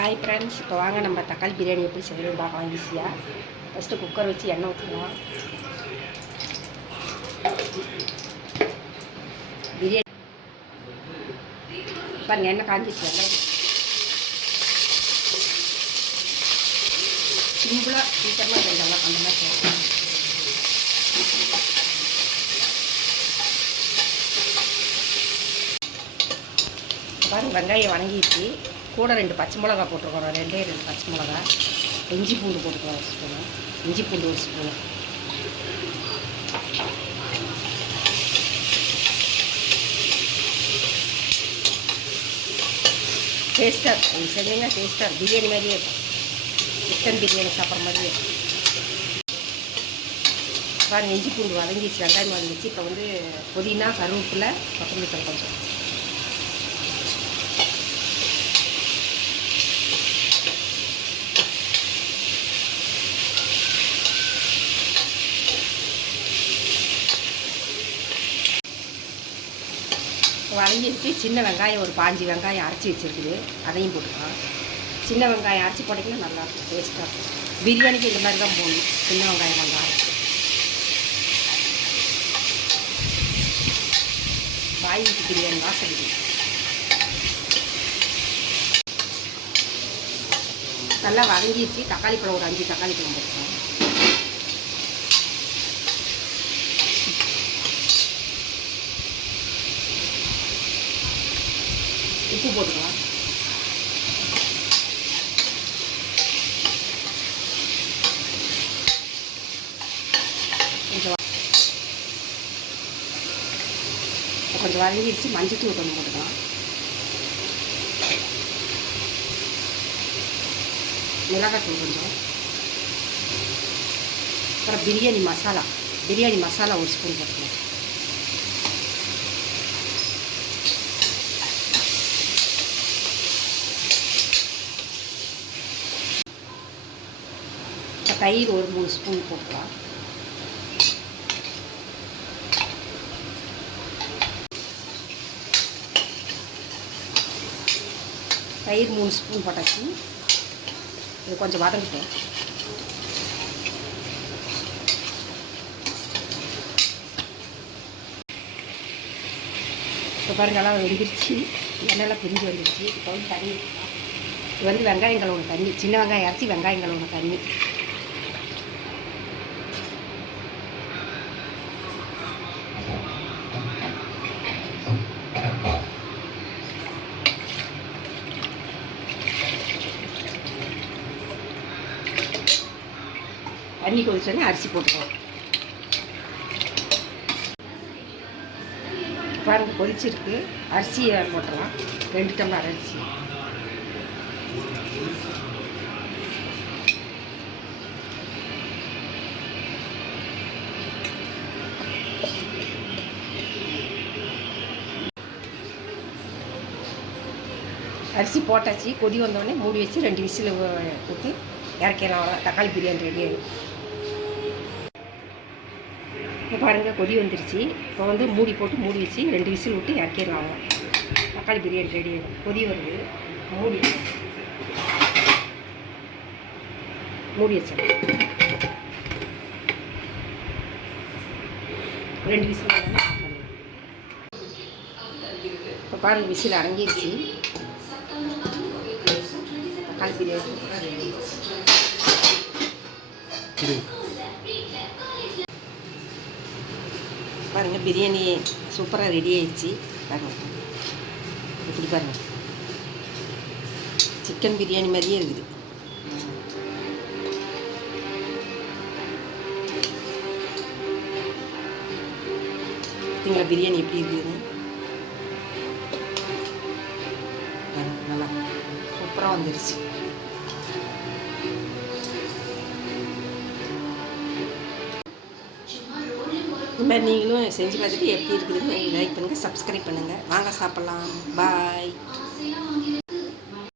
Hi friends இப்போ வாங்க நம்ம தக்காளி பிரியாணி எப்படி செய்யணும் பார்க்கலாம் ஈஸியாக ஃபஸ்ட்டு குக்கர் வச்சு எண்ணெய் ஊற்றிக்கலாம் பிரியாணி பாருங்க எண்ணெய் காஞ்சிச்சு சிம்பிளாக சீக்கிரமாக செய்யலாம் அந்த மாதிரி செய்யலாம். பாருங்க வெங்காயம் வணங்கிடுச்சு. கூட ரெண்டு பச்சை மிளகா போட்டிருக்கோம். ரெண்டே ரெண்டு பச்சை மிளகா. இஞ்சி பூண்டு போட்டுக்கிறோம் ஒரு ஸ்பூனு இஞ்சி பூண்டு ஒரு ஸ்பூனு டேஸ்ட்டாக இருக்கும் இது செஞ்சீங்கன்னா டேஸ்ட்டாக இருக்கும் பிரியாணி மாதிரியே இருக்கும். சிக்கன் பிரியாணி சாப்பிட்ற மாதிரியே இருக்கும். பாருங்கள் இஞ்சி பூண்டு வதங்கிச்சு வெங்காயம் வதங்கிச்சு இப்போ வந்து புதினா கருவேப்பில் கொத்தமல்லி கொஞ்சம். வதங்கிட்டு சின்ன வெங்காயம் ஒரு பாஞ்சு வெங்காயம் அரைச்சி வச்சுருக்குது. அதையும் போட்டுக்கலாம். சின்ன வெங்காயம் அரைச்சி போட்டிங்கன்னா நல்லாயிருக்கும் டேஸ்ட்டாக இருக்கும். பிரியாணிக்கு இந்த மாதிரி தான் போடணும். சின்ன வெங்காயம் நல்லா இருக்கும். பாய் வீட்டு பிரியாணி வாசல் நல்லா வதங்கிடுச்சு. தக்காளி பழம் ஒரு அஞ்சு தக்காளி பழம் போட்டுக்கலாம். உப்பு போட்டுக்கலாம். கொஞ்சம் கொஞ்சம் வதங்கிடுச்சு. மஞ்சள் கொஞ்சம் போட்டுக்கலாம். மிளகாத்தூள் கொஞ்சம். அப்புறம் பிரியாணி மசாலா. பிரியாணி மசாலா ஒரு ஸ்பூன் போட்டுக்கலாம். தயிர் ஒரு மூணு ஸ்பூன் போட்டுக்கலாம். தயிர் மூணு ஸ்பூன் போட்டாச்சு. இது கொஞ்சம் வதங்கிட்டோம். இப்போ பாருங்கள் நல்லா வெந்துருச்சு. எண்ணெயெல்லாம் பிரிஞ்சு வந்துருச்சு. இப்போ வந்து தண்ணி இது வந்து வெங்காயம் கழுவுன தண்ணி. சின்ன வெங்காயம் அரைச்சி வெங்காயம் கழுவுன தண்ணி. தண்ணி கொதிச்சோடனே அரிசி போட்டுக்கலாம் பாருங்க கொதிச்சிருக்கு. அரிசியை போட்டுடலாம். ரெண்டு டம்ளர் அரிசி. அரிசி போட்டாச்சு. கொதி வந்தோடனே மூடி வச்சு ரெண்டு விசில் கொடுத்து இறக்கிடலாம். தக்காளி பிரியாணி ரெடி ஆகிடும் இப்போ பாருங்கள் கொதி வந்துருச்சு. இப்போ வந்து மூடி போட்டு மூடி வச்சு ரெண்டு விசில் விட்டு இறக்கிடலாம் தக்காளி பிரியாணி ரெடி கொதி வருது. மூடி. மூடி வச்சேன் ரெண்டு விசில் இப்போ பாருங்க விசில் அடங்கிடுச்சு தக்காளி பிரியாணி பாருங்கள் பிரியாணி சூப்பராக ரெடி ஆயிடுச்சு. பாருங்கள் இப்படி பாருங்கள் சிக்கன் பிரியாணி மாதிரியே இருக்குது. பார்த்தீங்களா பிரியாணி எப்படி இருக்குதுன்னு? நல்லா சூப்பராக வந்துருச்சு. இந்த மாதிரி நீங்களும் செஞ்சு பார்த்துட்டு எப்படி இருக்குதுன்னு லைக் பண்ணுங்கள் சப்ஸ்கிரைப் பண்ணுங்கள் வாங்க சாப்பிட்லாம். பாய்